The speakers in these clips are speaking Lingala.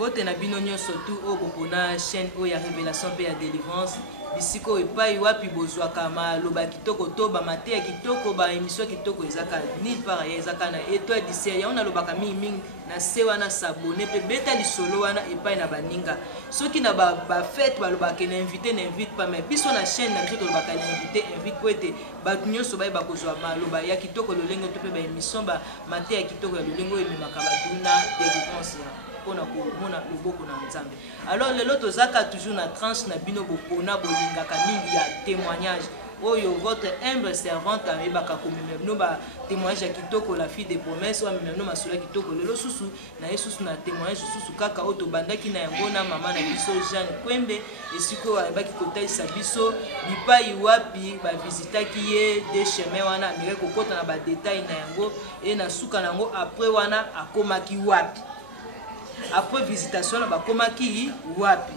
Mbote na bino surtout au bopona chaîne o ya révélation pe ya délivrance bisiko epai wapi bozwaka maloba kitoko to ba mate ya kitoko ba émission kitoko ezaka ni par ezaka na étoile du ciel ya on alobaka mingi na se wana s'abonner pe beta lisolo wana epai na baninga soki na ba fête balobaka na invite pas mais biso na chaîne na biso tolobaka na invite po ete bato nyonso baye bakozwa maloba ya kitoko lolengo to pe ba émission ba mate ya kitoko ya lolengo ememaka baduna délivrance pona ko mona loboko na nzambe. Alors lelo tozaka toujours na tranche na bino bopona bolingaka mingi ya témoignage oyo votre humble servante amebaka komemeno ba témoignage ya kitoko la fille des promesses ou amemeno masula kitoko lelo susu na yesusu na témoignage susu kaka oto bandaki na yango na mama na biso Jeanne Kwembe esiko abaki kotaisa biso bipai wapi ba visitaki ye des chemins wana amire kokota na ba détail na yango et na suka nango après wana akomaki wapi. Après visitation na bakomaki wapi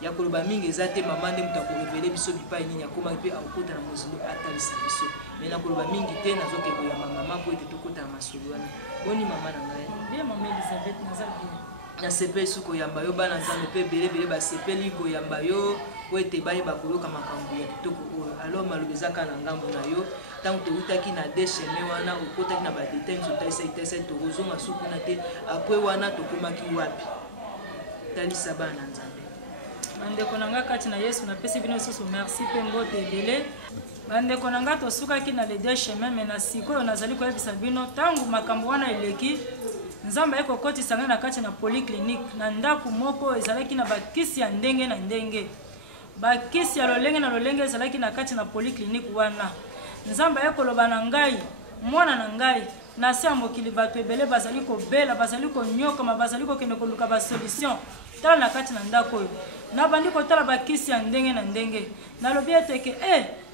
ya koloba mingi ezate mama nde muta ko révéler biso bipai nini akomaki pe akota na mozilo atalisa biso mais na koloba mingi te nazoke ko ya mama ko ete tokota na masolo wana boni mama na ngai bien mama Elisabeth nazabi na sepe suko yamba yo bana nzambe pe belebele ba sepeli ko yamba yo ko ete baye bakoloka makambo ya kitoko oyo alors malobezaka na ngambo na yo tant que utaki na des chemins wana ukotaki na ba détails sotaisa itesa torozonga sukuna te après wana tokomaki wapi talisa bana nzambe bandeko nanga kati na Yesu napesi bino susu merci pe mbote ebele bandeko nanga tosukaki na les deux chemins mais na sikoyo nazali koyebisa bino tangu makambo wana eleki nzambe ekokotisa ngai na kati na polyclinique na ndako moko ezalaki na bakisi ya ndenge na ndenge bakisi ya lolenge na lolenge ezalaki na kati na polyclinique wana nzambe ekoloba na ngai mwana na ngai na se mokili bato ebele bazali kobela bazali konyokama bazali kokende koluka ba solution tala na kati na ndako oyo na bandi kotala bakisi ya ndenge na ndenge nalobi eteke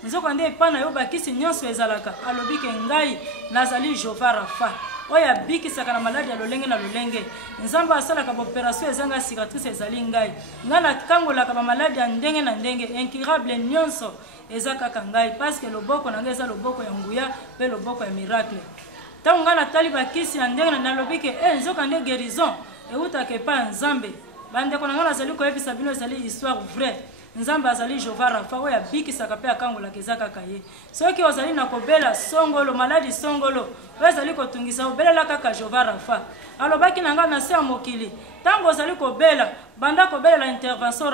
nzoko nde epa na yo bakisi nyonso ezalaka alobi ke ngai nazali Jova Rafa oyo abikisaka na maladi ya lolenge na lolenge nzambe asalaka baopération ezanga cicatrice ezali ngai na kangolaka bamaladi ya ndenge na ndenge incurable nyonso eza kaka ngai parce que loboko na ngai eza loboko ya nguya pe loboko ya miracle tango ngai natali bakisi ya ndenge nalobi ke nzoka nde guérison eutaka epa nzambe bandeko na ngai nazali koyebisa bino ezali histoire vraie nzambe azali Jova Rafa oyo abikisaka pe akangolaka eza kaka ye soki ozali na kobela songolo maladi songolo oyo ezali kotungisa obelela kaka Jova Rafa alobaki na ngai na se ya mokili tango ozali kobela banda kobelela intervention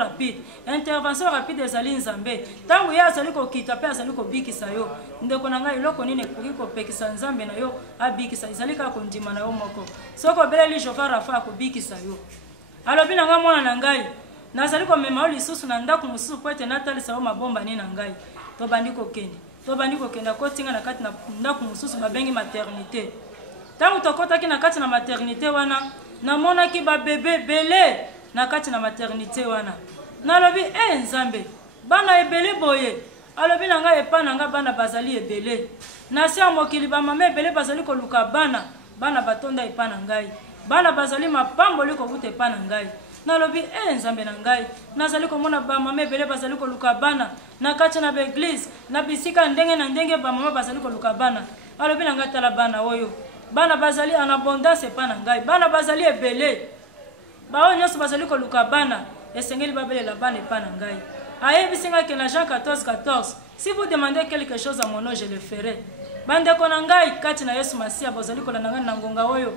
rapide ezali nzambe tango ye azali kokita pe azali kobikisa yo ndeko na ngai eloko nini ekoki kopekisa nzambe na yo abikisa ezali kaka kondima na yo moko soki obeleli Jova Rafa akobikisa yo alobi na ngai mwana na ngai nazali komema o lisusu na ndako mosusu po ete natalisa yo mabomba ni na ngai tobandi kokende akotinga na kati na ndako mosusu babengi maternité ntango tokotaki na kati na maternité wana namonaki babebe ebele na kati na maternité wana nalobi nzambe bana ebele boye alobi na ngai epa na ngai bana bazali ebele na se ya mokili bamama ebele bazali koluka bana batonda epa na ngai bana bazali mapamboli kobuta epa na ngai nalobi nzambe na ngai nazali komona bamama ebele bazali koluka bana na kati na baeglise na bisika ndenge na ndenge bamama bazali koluka bana alobi na ngai tala bana oyo bana bazali en abondance epa na ngai bana bazali ebele bao nyonso bazali koluka bana esengeli babelela bana epa na ngai ayebisi ngai ke na Jean 14:14 si vous demandez quelque chose à mon nom je le ferai bandeko na ngai kati na Yesu Masiya bozali kolanda ngai na ngonga oyo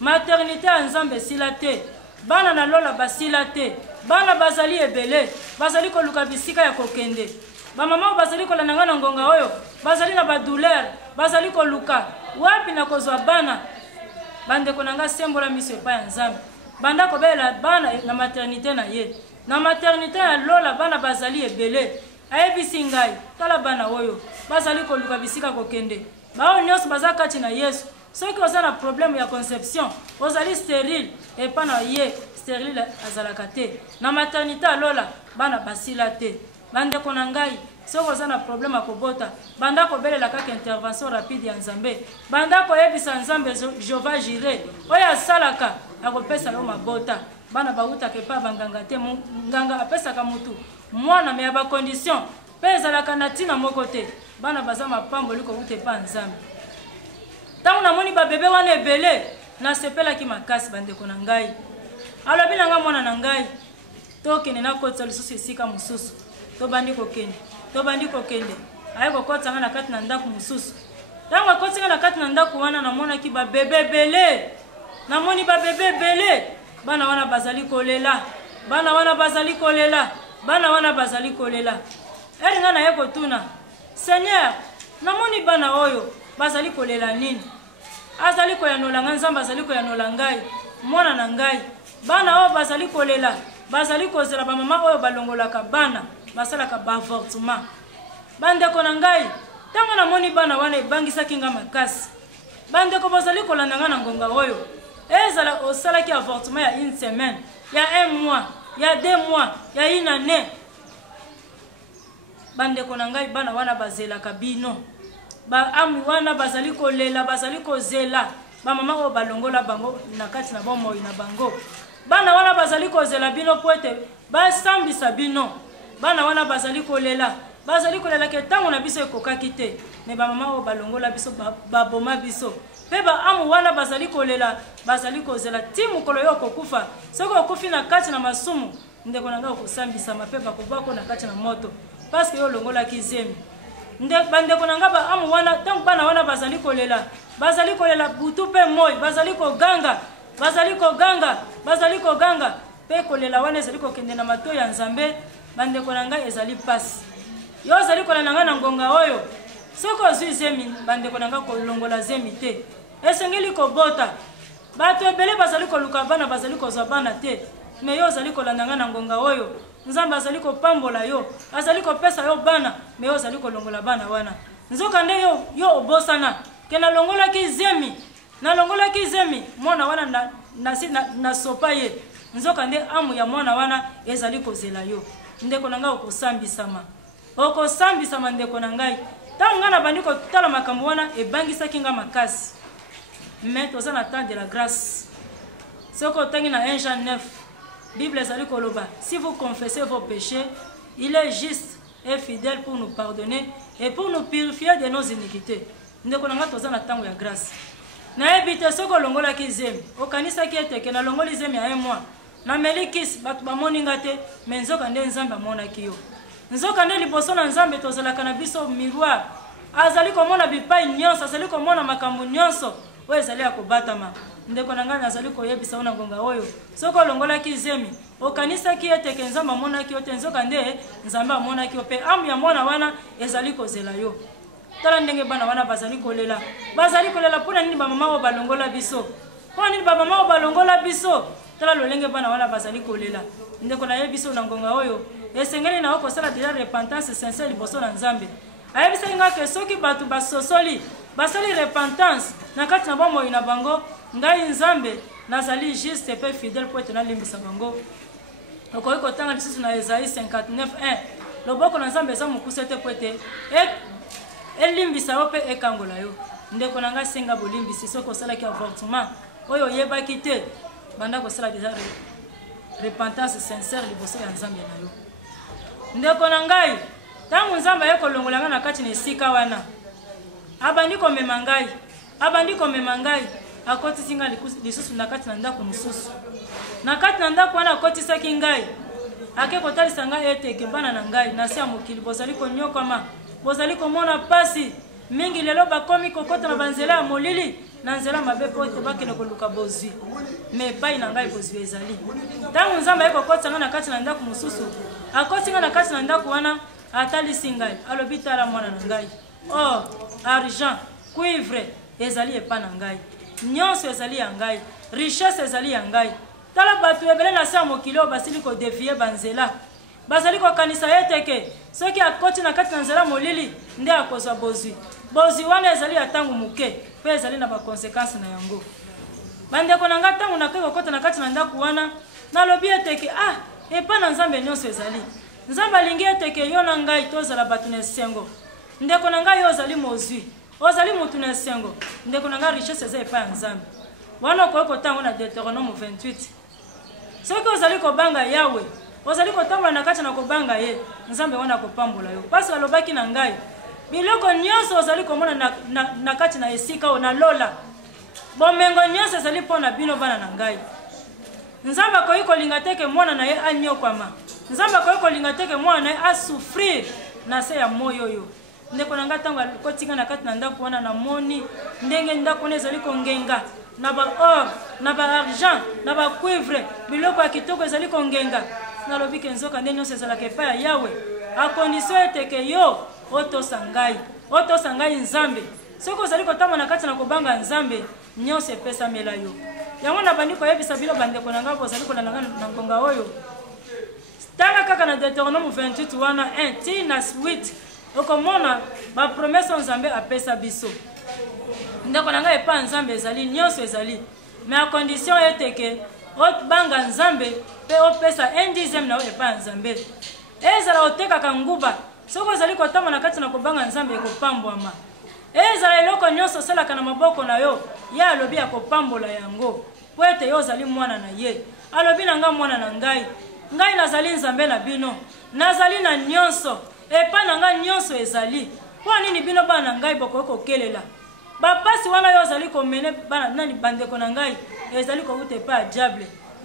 maternité ya nzambe esila te bana na lola basila te bana bazali ebele bazali koluka bisika ya kokende bamama bazali kolanda ngai na ngonga oyo bazali na badouleur bazali koluka wapi na kozwa bana bandeko na ngai sembola miso epai ya nzambe banda kobelela bana na maternité na ye na maternité ya lola bana bazali ebele ayebisi ngai tala bana oyo bazali koluka bisika kokende bao nyonso baza kati na Yesu soki oza na problème ya conception ozali stérile epa na ye stérile azalaka te na maternité alola bana basila te bandeko na ngai soki oza na problème ya kobota banda kobelela kaka intervention rapide ya nzambe banda koyebisa nzambe Jehova Jireh oyo asalaka akopesa yo mabota bana bautaka epa banganga te nganga apesaka mutu mwana me ya bacondition mpe ezalaka na ntina moko te bana baza mapamboli kouta epa nzambe ntango namoni babebe wana ebele nasepelaki makasi bandeko na ngai alobi na nga mwana na ngai tokende nakotisa lisusu esika mosusu tobandi kokende aye kokotisa nga na kati na ndako mosusu ntango akotisi nga na kati na ndako wana namonaki babebe ebele namoni babebe ebele bana wana bazali kolela eri nga naye kotuna Seigneur namoni bana oyo bazali kolela nini azali koyanola nga nzambe azali koyanola ngai mwana na ngai bana oyo bazali kolela bazali kozela bamama oyo balongolaka bana basalaka baavortement bandeko na ngai ntango namoni bana wana ebangisaki nga makasi bandeko bazali kolanda nga na ngonga oyo ezala osalaki avortement ya une semaine ya 1 mois ya 2 mois ya une année bandeko na ngai bana wana bazelaka bino baami wana bazali kolela bazali kozela bamama oyo balongola bango na kati na bomoi na bango bana wana bazali kozela bino po ete basambisa bino bana wana bazali kolela ke ntango na biso ekokaki te me bamama oyo balongola biso baboma biso mpe baamu wana bazali kolela bazali kozela ti mokolo yo okokufa soki okufi na kati na masumu ndeko na ngai okosambisama mpe bakobwako na kati na moto paske yo olongolaki zemi bandeko na ngai baamu wana ntango bana wana bazali kolela butu mpe moi bazali koganga mpe kolela wana ezali kokende na mato ya nzambe bandeko na ngai ezali pasi yo ozali kolela ngai na ngonga oyo soki ozwi zemi bandeko na ngai kolongola zemi te esengeli kobota bato ebele bazali koluka bana bazali kozwa bana te me yo ozali kolanda ngai na ngonga oyo nzambe azali kopambola yo azali kopesa yo bana me yo ozali kolongola bana wana nzoka nde yo obosana ke nalongolaki zemi mwana wana nasopa ye nzoka nde amu ya mwana wana ezali kozela yo ndeko na ngai okosambisama ndeko na ngai ntango ngai nabandi kotala makambo wana ebangisaki nga makasi mais toza na temps de la grâce soki otangi na 1 Jean 9 Bible ezali koloba si vous confessez vos péchés il est juste et fidèle pour nous pardonner et pour nous purifier de nos iniquités ndeko na ngai toza na ntango ya grâce nayebi te soki olongolaki zemi okanisaki ete ke nalongoli zemi ya 1 mois nameli kisi bato bamoni nga te me nzoka nde nzambe amonaki yo nzoka nde liboso na nzambe tozalaka na biso miroir azali komona bipai nyonso azali komona makambo nyonso oyo ezali ya kobatama ndeko na ngai nazali koyebisa na ngonga oyo soki olongolaki zemi okanisaki ete ke nzambe amonaki yo te nzoka nde nzambe amonaki yo mpe amu ya mwana wana ezali kozela yo tala ndenge bana wana bazali kolela mpona nini bamama oyo balongola biso tala lolenge bana wana bazali kolela ndeko nayebiso na ngonga oyo esengeli na okosala deja repentance sincere liboso na nzambe ayebisaki nga ke soki bato basosoli basali repentance na kati na bomoi na bango ngai nzambe nazali juste mpe fidèle po ete nalimbisa bango okoki kotanga lisusu na Esaïe 59:1 loboko na nzambe eza mokuse te po ete elimbisa yo mpe ekangola yo ndeko na ngai senga bolimbisi soki osalaki avortement oyo oyebaki te banda kosala deja repentance sincere liboso ya nzambe na yo ndeko na ngai ntango nzambe aye kolongola ngai na kati na esika wana abandi komema ngai akotisi ngai lisusu na kati na ndako mosusu na kati na ndako wana akotisaki ngai ake kotalisa ngai ete ekebana na ngai na se ya mokili bozali konyokama bozali komona pasi mingi lelo bakomi kokota na banzela ya molili na nzela mabe po ete bakende koluka bozwi me epai na ngai bozwi ezali ntango nzambe aye kokotisa ngai na kati na ndako mosusu akotisi ngai na kati na ndako wana atalisi ngai alobi tala mwana na ngai or argent cuivre ezali epa na ngai nyonso ezali ya ngai richesse ezali ya ngai tala bato ebele na se ya mokili oyo basili kodevie banzela bazali kokanisa ete ke soki akoti na kati na nzela molili nde akozwa bozwi wana ezali ya ntango moke mpe ezali na bakonsekansi na yango bandeko na ngai ntango nakoki kokota na kati na ndako wana nalobi ete ke epa na nzambe nyonso ezali nzambe alingi ete ke yo na ngai tozala bato na esengo ndeko na ngai yo ozali mozwi ozali mutu na esengo ndeko na ngai richesse eza epai ya nzambe wana okoki kotango na Deutéronome 28 soki ozali kobanga yawe ozali kotambola na kati na kobanga ye nzambe wana akopambola yo pasi alobaki na ngai biloko nyonso ozali komona na kati na esika oyo na lola bomengo nyonso ezali mpo na bino bana na ngai nzambe akoki kolinga te ke mwana na ye anyokwama nzambe akoki kolinga te ke mwana na ye asouffrir na se ya moyo oyo ndeko na nga ntango akotinga na kati na ndako wana namoni ndenge ndako wana ezali kongenga na baor na baargent na bacuivre biloko ya kitoko ezali kongenga nalobi ke nzoka nde nyonso ezalaka epai ya yawe akondisio ete ke yo otosa ngai nzambe soki ozali kotamba na kati na kobanga nzambe nyonso epesamela yo yango na bandi koyebisa bino bandeko na ngai bozali kolanda na ngonga oyo tanga kaka na Deutéronome 28 wana 1 tina 8 okomona bapromese nzambe apesa biso ndeko na ngai epa nzambe ezali nyonso ezali mais a condition ete ke obanga nzambe mpe opesa 1/10 na yo epa nzambe ezala otekaka nguba soki ozali kotamba na kati na kobanga nzambe ekopambwama ezala eloko nyonso osalaka na maboko na yo ye alobi akopambola yango po ete yo ozali mwana na ye alobi na ngai mwana na ngai nazali nzambe na bino nazali na nyonso epa na ngai nyonso ezali mpo nini bino bana na ngai bokoki kokelela bapasi wana yo ozali komene nani bandeko na ngai ezali kouta epa ya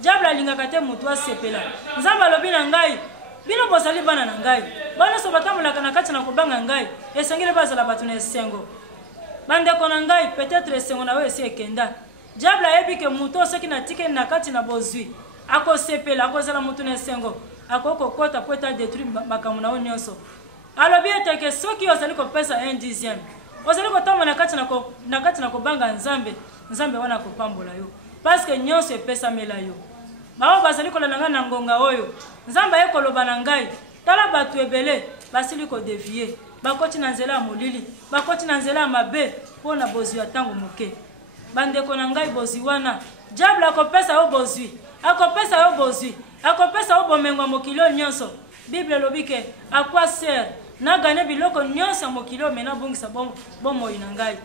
diable alingaka te motu asepela nzambe alobi na ngai bino bozali bana na ngai banyonso batambolaka na kati na kobanga ngai esengeli bazala bato na esengo bandeko na ngai peut-être esengo na yo esi ekenda diable ayebi ke motu soki natikeli na kati na bozwi akosepela akozala motu na esengo akoki kokota po ete adétruire makambo na yo nyonso alobi ete ke soki ozali kopesa 1/10 ozali kotambola na kati na kobanga nzambe wana akopambola yo parceke nyonso epesamela yo bao bazali kolanda ngai na ngonga oyo nzambe aye koloba na ngai tala bato ebele basili kodevie bakoti na nzela ya molili bakoti na nzela ya mabe mpo na bozwi ya ntango moke bandeko na ngai bozwi wana diable akopesa yo bozwi akopesa yo bomengo ya mokili oyo nyonso bible elobi ke akwa ser nagane biloko nyonso ya mokili oyo me nabungisa bomoi na ngai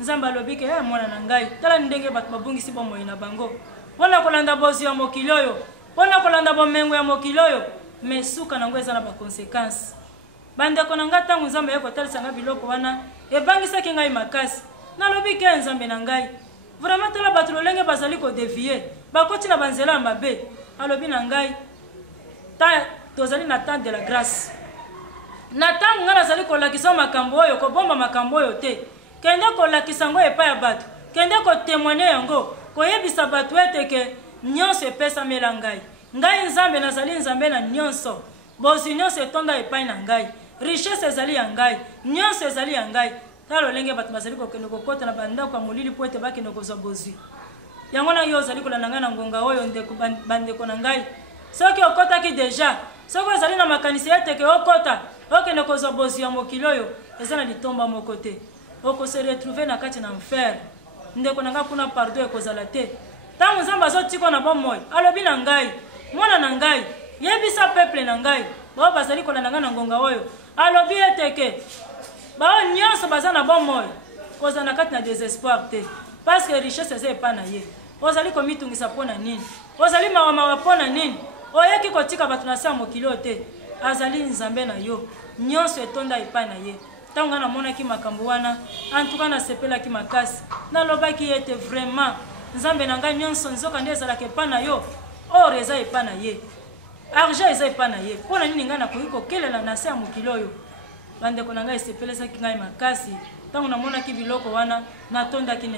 nzambe alobi ke mwana na ngai tala ndenge bato babungisi bomoi na bango mpona kolanda bozwi ya mokili oyo mpona kolanda bomengo ya mokili oyo me suka nango eza na bakonsekansi bandeko na ngai ntango nzambe ye kotalisa ngai biloko wana ebangisaki ngai makasi nalobi ke nzambe na ngai vraiment tala bato lolenge bazali kodevie bakoti na banzela ya mabe alobi na ngai tozali na temps de la grâce na ntango ngai nazali kolakisa makambo oyo kobomba makambo oyo te kende kolakisa yango epai ya bato kende kotemoine yango koyebisa bato ete ke nyonso epesamela ngai nzambe nazali nzambe na nyonso bozwi nyonso etonda epai na ngai richesse ezali ya ngai nyonso ezali ya ngai tala lolenge bato bazali kokende kokota na bandako ya molili po ete bakende kozwa bozwi yango na yo ozali kolanda ngai na ngonga oyo bandeko na ngai soki okotaki deja soki ozali na makanisi ete ke okota okende kozwa bozwi ya mokili oyo eza na litomba moko te okose retrouve na kati na enfer ndeko na ngai kuna pardon ekozala te ntango nzambe azotika na bomoi alobi na ngai mwana na ngai yebisa peuple na ngai bao bazali kolanda ngai na ngonga oyo alobi ete ke bao nyonso baza na bomoi kozala na kati na désespoir te parce que richesse eza epa na ye ozali komitungisa mpo na nini ozali mawamawa mpo na nini oyeki kotika bato na se ya mokili oyo te azali nzambe na yo nyonso etonda epai na ye ntango ngai namonaki makambo wana antuka nasepelaki makasi nalobaki ete vraiment nzambe na ngai nyonso nzoka nde ezalaka epai na yo or eza epai na ye argent eza epai na ye mpo na nini ngai nakoki kokelela na se ya mokili oyo bandeko na ngai esepelesaki ngai makasi ntango namonaki biloko wana natondaki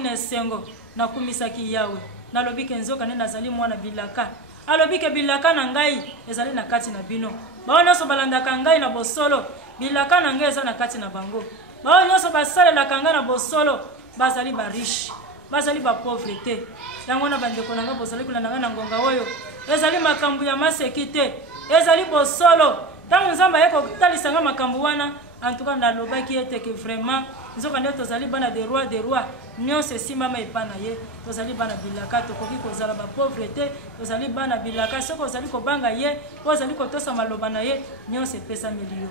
na esengo nakumisaki yawe nalobi ke nzoka nde nazali mwana bilaka alobi ke bilaka na ngai ezali na kati na bino bao nyonso balandaka ngai na bosolo bilaka na ngai eza na kati na bango bao nyonso basalelaka ngai na bosolo bazali bariche bazali bapauvre te yango na bandeko na ngai bozali kolanda ngai na ngonga oyo ezali makambo ya maseki te ezali bosolo ntango nzambe aye kotalisa ngai makambo wana antuka nalobaki ete ke vraiment nzoka nde tozali bana de roi nyonso esimbama epai na ye tozali bana bilaka tokoki kozala bapauvre te tozali bana bilaka soki ozali kobanga ye mpo ozali kotosa maloba na ye nyonso epesameli yo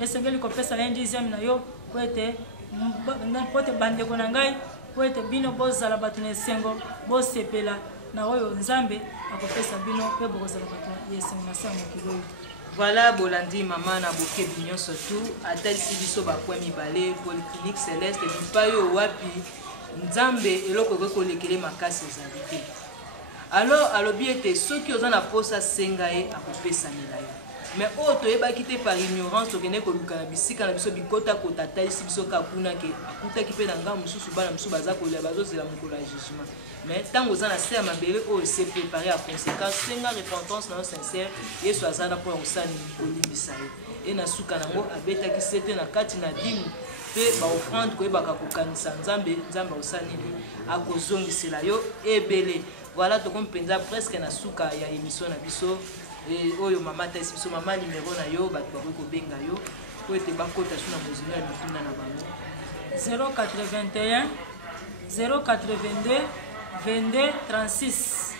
esengeli kopesa 1/10 na yo po ete bandeko na ngai po ete bino bozala bato na esengo bosepela na oyo nzambe akopesa bino mpe bokozala bato ya esengo na se ya mokili oyo. Voilà, bolandi mama na bokebi nyonso tu atalisi biso bapoint mibale polyclinique céleste bipai oyo wapi nzambe eloko ekoki kolekele makasi ezali te alors alobi ete soki oza na posa senga ye akopesamela yo mais oyo toyebaki te par ignorance tokende koluka na bisika na biso bikota kotatalisi biso kakuna ke akutaki mpe na ngambo mosusu bana mosusu baza kolia bazozela mokolo ya jugement mais ntango oza na se ya mabele oyo se préparé à conséquence senga repentance na yo sincère yesu aza na mpona kosala kolimbisa yo e na suka nango abetaki se te na kati na dimu mpe baofrande koyebaka kokanisa nzambe akosala nini akozongisela yo ebele. Voilà tokomi mpenza presque na suka ya émission na biso oyo mama taisi biso mama numéro na yo bato bakoki kobenga yo po ete bakota so na mozinga ya mituna na bango 081 082 22 36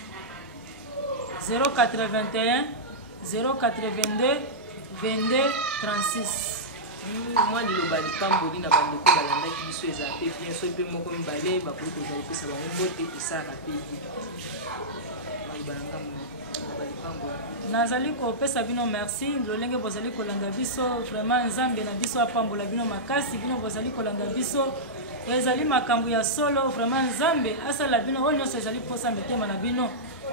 081 082 22 36. Moi liloba lipamboli na bandeko balandaki biso ezala mpe bien so mpe moko mibale bakoki kozwa kopesa bango mbote esalaka mpe bien nazali kopesa bino merci lolenge bozali kolanda biso vraiment nzambe na biso apambola bino makasi bino bozali kolanda biso ezali makambo ya solo vraiment nzambe asala bino oyo nyonso ezali posa mitema na bino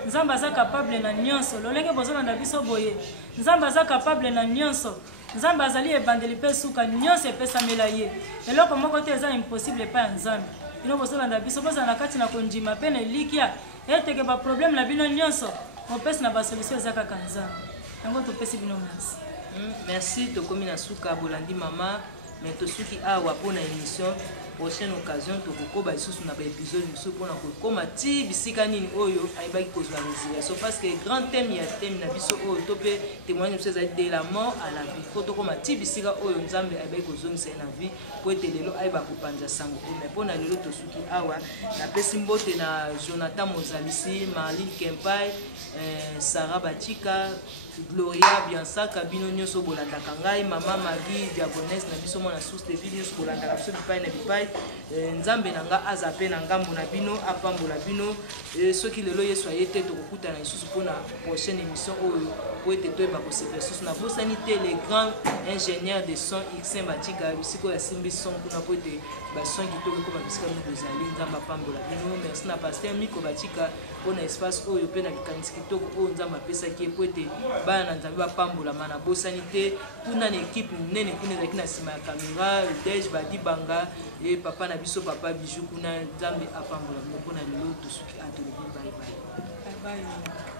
nzambe aza capable na nyonso lolenge bozolanda biso boye nzambe aza capable na nyonso nzambe azali ebandeli mpe suka nyonso epesamela ye eloko moko te eza impossible epai ya nzambe bino bozolanda biso bozala na kati na kondima mpe na elikya eteke baproblème na bino nyonso mopesi na basolution eza kaka nzambe yango topesi bino merci. Merci tokomi na suka bolandi mama mais tosuki awa mpona émission prochaine occasion tokokoba lisusu na baépisode mosusu mpona kokoma ti bisika nini oyo ayebaki kozwa résurrection parce que grand thème ya thème na biso oyo to mpe témoigne biso ezali de la mort à la vie fo tokoma ti bisika oyo nzambe ayebaki kozongisa ye na vie po ete lelo ayeba kopanza sango oyo mais mpona lelo tosuki awa napesi mbote na Jonathan Mozalisi Marlene Kempai Sarah Batika Gloria Biansaka bino nyonso bolandaka ngai mama Magi diagonesse na biso mona source de vie nyonso bolandaka biso bipai na bipai nzambe na nga aza pe na ngambo na bino apambola bino soki lelo yesu aye te tokokutana lisusu mpona prochaine émission oyo po ete toyeba kosepela lisusu na bosani te les grands ingénieurs de son Xin Batika bisika oyo asimbi son kuna po ete bason kitoko ekoma bisika bino bozali nzambe apambola bino merci na paster Miko Batika mpona espace oyo mpe na likanisi kitoko oyo nzambe apesaki ye po ete bana na nzambe bapambolama na bosani te kuna na ekipe monene kuna ezalaki na nsima ya caméra dege badibanga e papa na biso papa bijou kuna nzambe apambola bino mpona lelo tosuki atolobi bye bye.